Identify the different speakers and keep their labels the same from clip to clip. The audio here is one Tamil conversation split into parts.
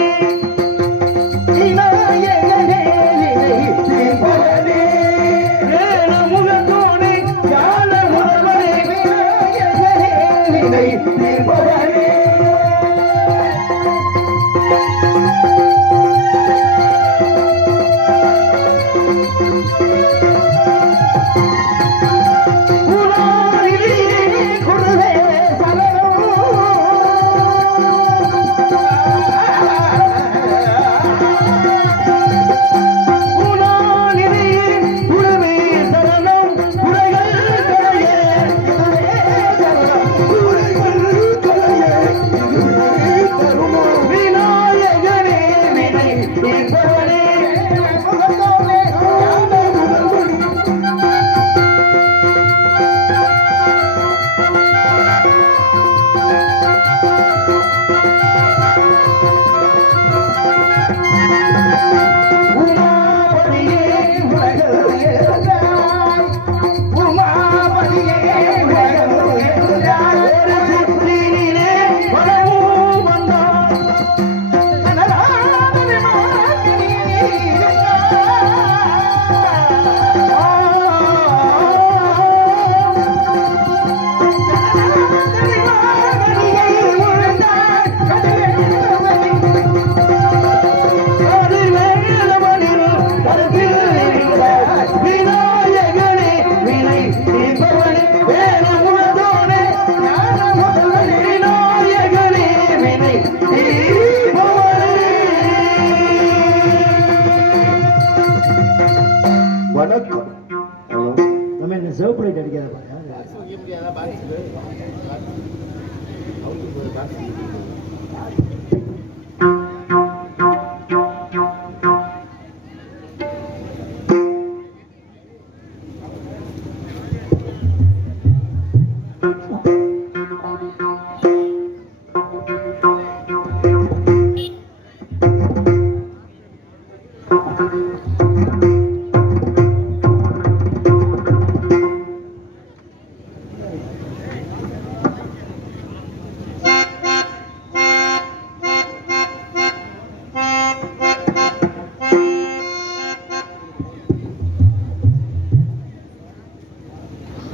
Speaker 1: Música Thank you.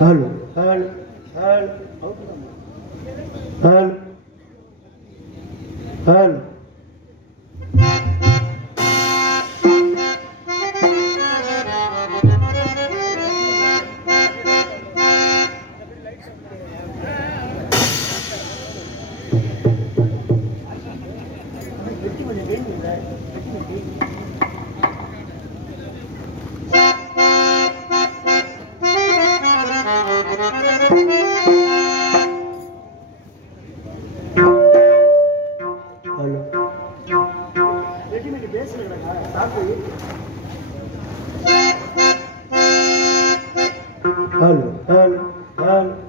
Speaker 1: قالوا halo, halo, halo.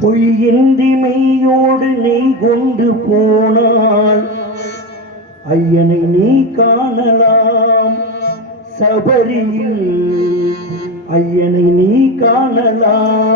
Speaker 1: பொய்யின்றி மெய்யோடு நெய் கொண்டு போனால் ஐயனை நீ காணலாம். சபரியில் ஐயனை நீ காணலாம்.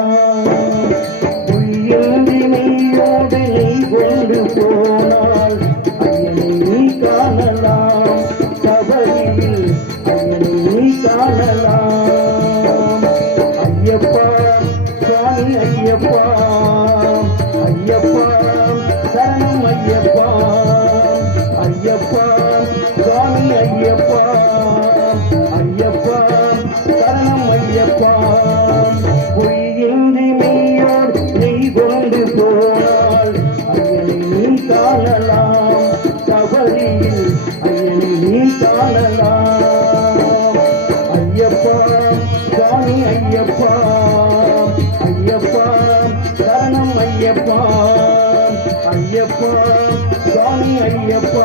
Speaker 1: சுவாமி ஐயப்பா.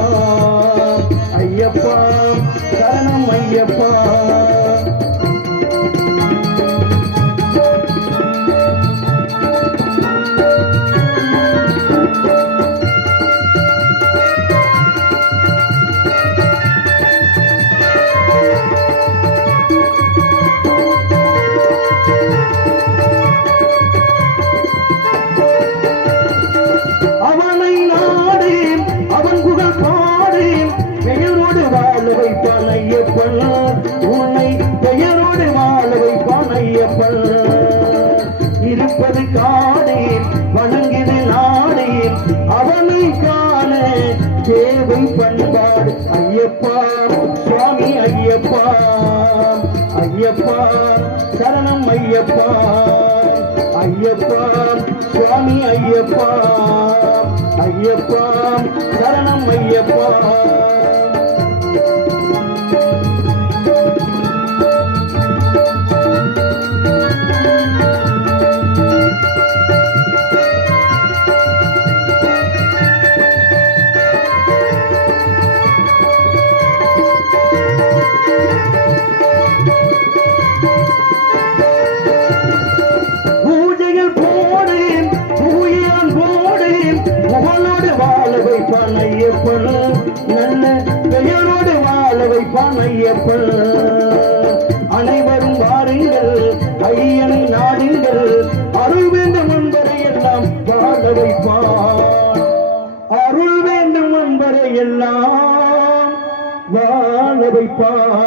Speaker 1: ஐயப்பா சரணம் ஐயப்பா. நாடேன் வணங்கின நாடேன் அவனை காண. தேவை பண்பாடு ஐயப்பா சுவாமி ஐயப்பா ஐயப்பா சரணம் ஐயப்பா ஐயப்பா சுவாமி ஐயப்பா ஐயப்பா சரணம் ஐயப்பா. পর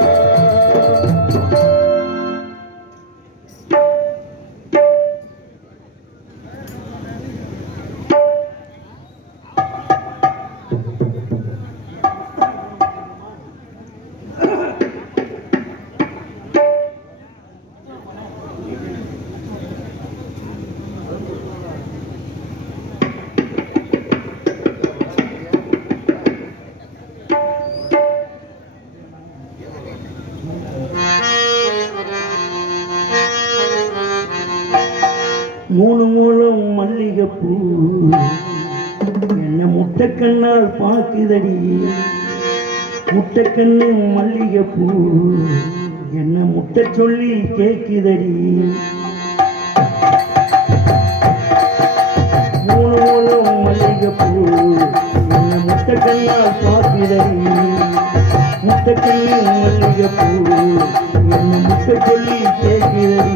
Speaker 1: மூணு மூலம் மல்லிகைப்பூ. என்ன முட்டைக்கண்ணால் பாக்குதடி முட்டைக்கண்ணு மல்லிகைப்பூ. என்ன முட்டை சொல்லி கேட்குதடி மூணு மூலம் மல்லிகைப்பூ. என்ன முட்டைக்கண்ணால் பாக்குதடி முட்டைக்கண்ணு மல்லிகைப்பூ. என்ன முட்டை சொல்லி கேட்குதடி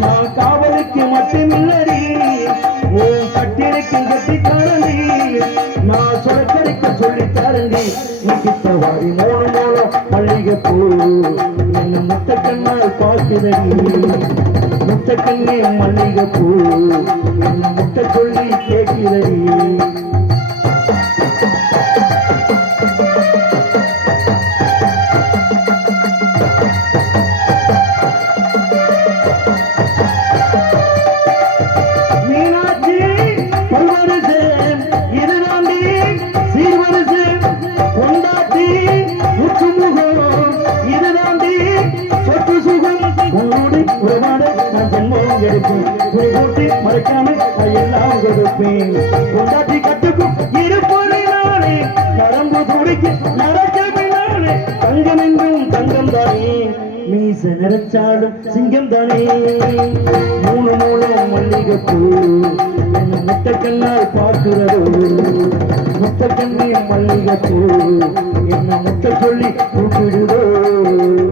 Speaker 1: நான் சொல்லி தரண்டி கிட்ட வாரி மூணு மூலம் மல்லிகை பூ. என்ன முத்த கண்ணால் பார்க்குதடி முத்த கண்ணே மல்லிகை பூ. என்ன முத்த சொல்லி கேட்கிறடி கொடுப்பேன் கட்டுக்கும் இருப்பதை நானே. நரம்பு துடிக்கு நடக்கவே நானே. தங்கம் என்றும் தங்கம் தானே. மீச நிறச்சாடும் சிங்கம் தானே. மூணு மூலம் மல்லிகை பூ என்ன கண்ணால் பார்க்கிறதோ. முட்டை மல்லிகை பூ என்ன முத்த சொல்லி கூப்பிடுதோ.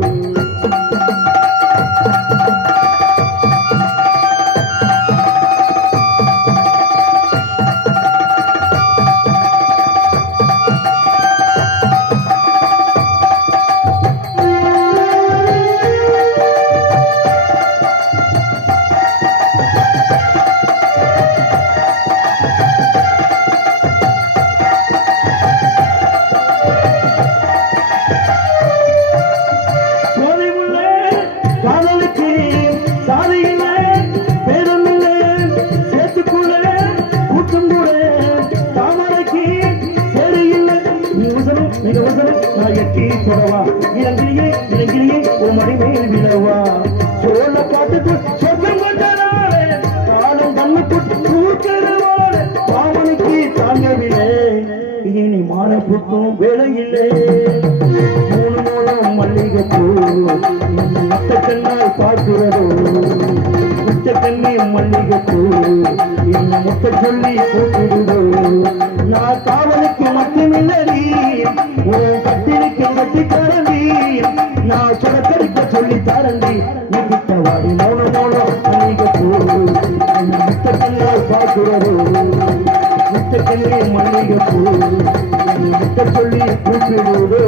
Speaker 1: நான் எட்டி தொடவா இளங்கிலேயே கண்ணி மல்லிகை பூ என்ன முத்த சொல்லி கூப்பிடுதோ நான் காவலுக்கு மட்டுமில்லடி உன் கட்டிலுக்கு கட்டி தரண்டி நான் சொலக்கடிக்க சொல்லி தரண்டி நிதித்த வாடி மோன மூலம் மல்லிகை பூ என்ன முத்த கண்ணால் பார்க்கிறதோ முத்த கண்ணி மல்லிகை பூ என்ன முத்த சொல்லி கூப்பிடுதோ